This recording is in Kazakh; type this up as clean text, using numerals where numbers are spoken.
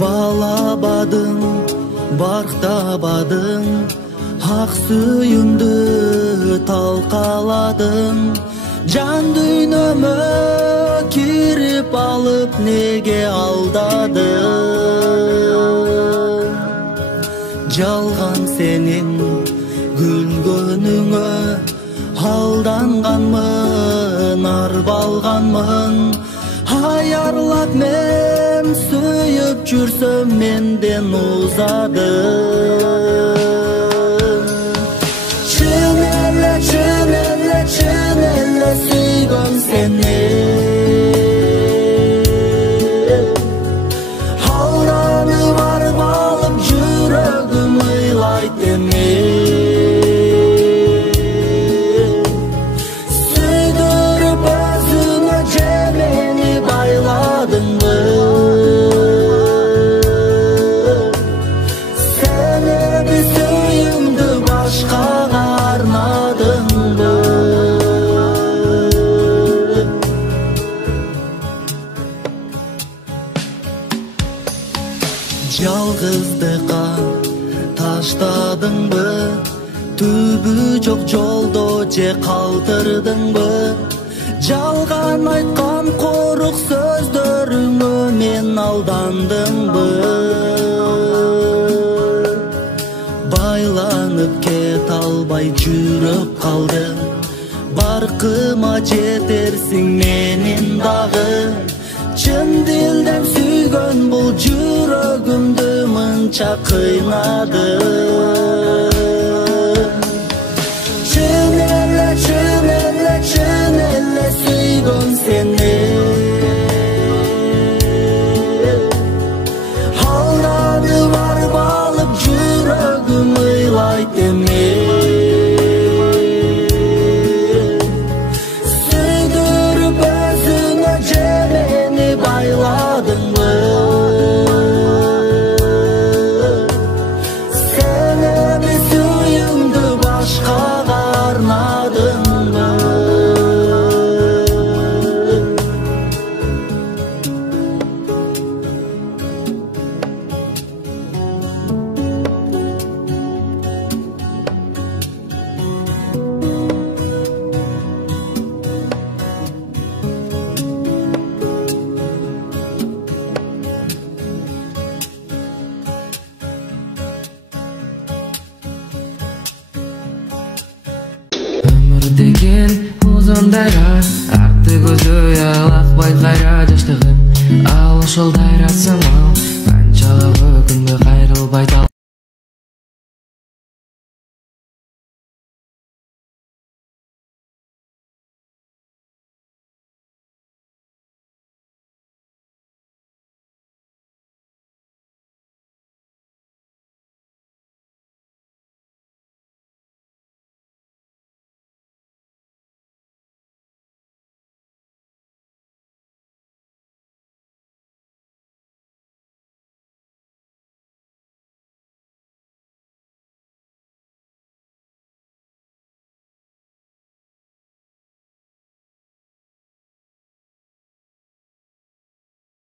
Bağlabadın, barktabadın, hak suyumdu talkaladın. Can düynömö kirip alıp nege aldadın? Жалған senin gülgönüңö aldanганмын, арбалганмын. Ayarlap men suyup жүрсөm menden uzadın. Çın elle, çın elle, çın elle süygön seni. Aldanıp arbalıp жүрөгүm ыйлайт эми. Süydürüp özüne cemeni bayladın mı? Seni bir suyumdu başkaga arnadın mı? Жалгыздыкка таштадыңбы? Түбү жок жолдо же калтырдыңбы? Жалган айткан корук сөздөрүңө мен алдандымбы? Байланып кете албай жүрөк калды. Баркыма жетерсиң менин дагы. Чын дилден сүйгөн бул жүрөгүмдү мынча кыйнады. Чын эле, чын эле, чын эле сүйгөн сени. Алданып арбалып жүрөгүм ыйлайт эми. Süydürüp özüne cemeni bayladın